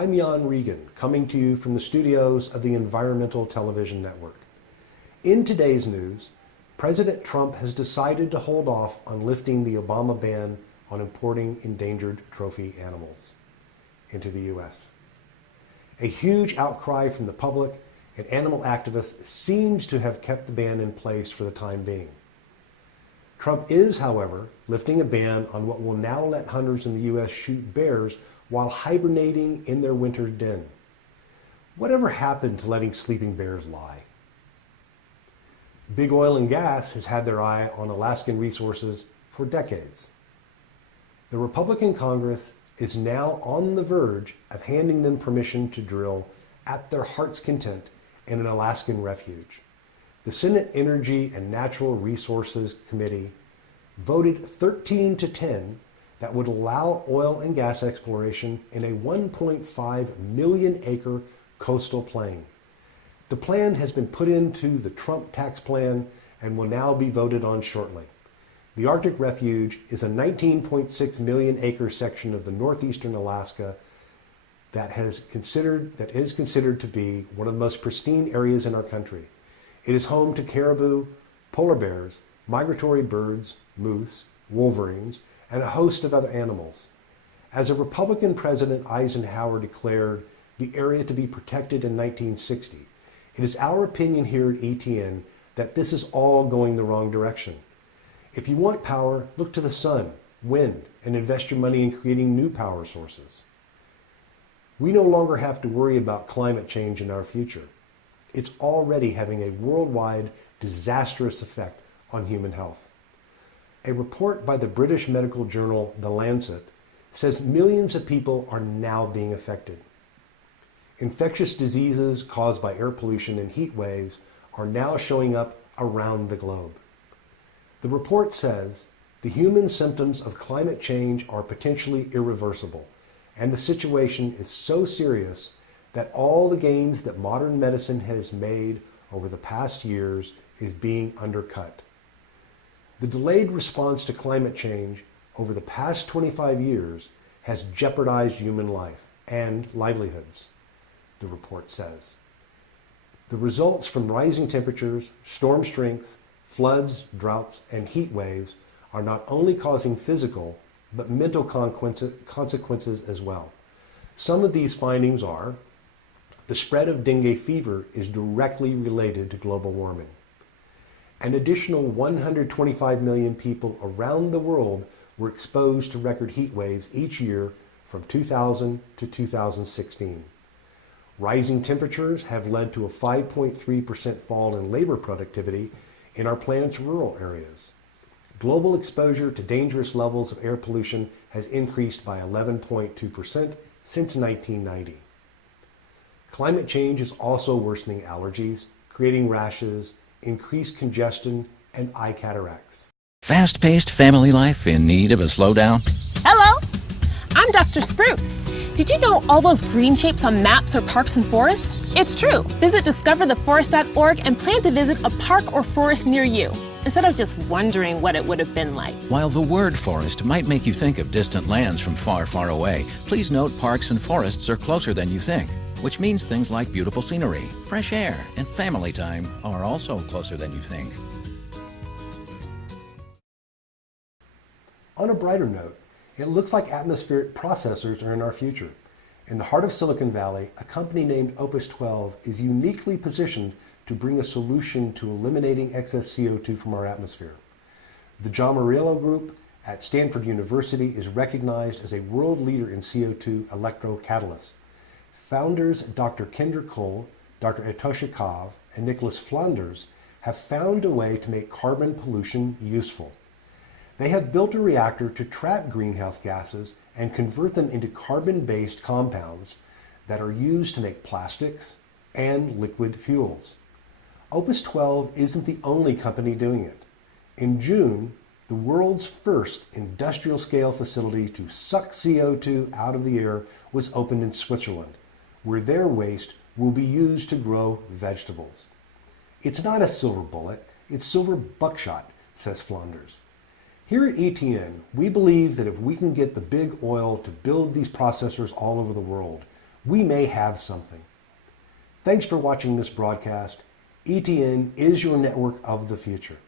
I'm Jan Regan, coming to you from the studios of the Environmental Television Network. In today's news, President Trump has decided to hold off on lifting the Obama ban on importing endangered trophy animals into the U.S. A huge outcry from the public and animal activists seems to have kept the ban in place for the time being. Trump is, however, lifting a ban on what will now let hunters in the U.S. shoot bears while hibernating in their winter den. Whatever happened to letting sleeping bears lie? Big oil and gas has had their eye on Alaskan resources for decades. The Republican Congress is now on the verge of handing them permission to drill at their heart's content in an Alaskan refuge. The Senate Energy and Natural Resources Committee voted 13-10 that would allow oil and gas exploration in a 1.5 million acre coastal plain. The plan has been put into the Trump tax plan and will now be voted on shortly. The Arctic Refuge is a 19.6 million acre section of the northeastern Alaska that is considered to be one of the most pristine areas in our country. It is home to caribou, polar bears, migratory birds, moose, wolverines, and a host of other animals. As a Republican President Eisenhower declared the area to be protected in 1960, it is our opinion here at ETN that this is all going the wrong direction. If you want power, look to the sun, wind, and invest your money in creating new power sources. We no longer have to worry about climate change in our future. It's already having a worldwide disastrous effect on human health. A report by the British medical journal The Lancet says millions of people are now being affected. Infectious diseases caused by air pollution and heat waves are now showing up around the globe. The report says the human symptoms of climate change are potentially irreversible, and the situation is so serious that all the gains that modern medicine has made over the past years is being undercut. The delayed response to climate change over the past 25 years has jeopardized human life and livelihoods, the report says. The results from rising temperatures, storm strengths, floods, droughts, and heat waves are not only causing physical, but mental consequences as well. Some of these findings are: the spread of dengue fever is directly related to global warming. An additional 125 million people around the world were exposed to record heat waves each year from 2000 to 2016. Rising temperatures have led to a 5.3% fall in labor productivity in our planet's rural areas. Global exposure to dangerous levels of air pollution has increased by 11.2% since 1990. Climate change is also worsening allergies, creating rashes, increased congestion, and eye cataracts. Fast-paced family life in need of a slowdown? Hello, I'm Dr. Spruce. Did you know all those green shapes on maps are parks and forests? It's true. Visit discovertheforest.org and plan to visit a park or forest near you, instead of just wondering what it would have been like. While the word forest might make you think of distant lands from far, far away, please note parks and forests are closer than you think, which means things like beautiful scenery, fresh air, and family time are also closer than you think. On a brighter note, it looks like atmospheric processors are in our future. In the heart of Silicon Valley, a company named Opus 12 is uniquely positioned to bring a solution to eliminating excess CO2 from our atmosphere. The John Murillo Group at Stanford University is recognized as a world leader in CO2 electrocatalysts. Founders Dr. Kendra Cole, Dr. Etosha Kav, and Nicholas Flanders have found a way to make carbon pollution useful. They have built a reactor to trap greenhouse gases and convert them into carbon-based compounds that are used to make plastics and liquid fuels. Opus 12 isn't the only company doing it. In June, the world's first industrial-scale facility to suck CO2 out of the air was opened in Switzerland, where their waste will be used to grow vegetables. It's not a silver bullet, it's silver buckshot, says Flanders. Here at ETN, we believe that if we can get the big oil to build these processors all over the world, we may have something. Thanks for watching this broadcast. ETN is your network of the future.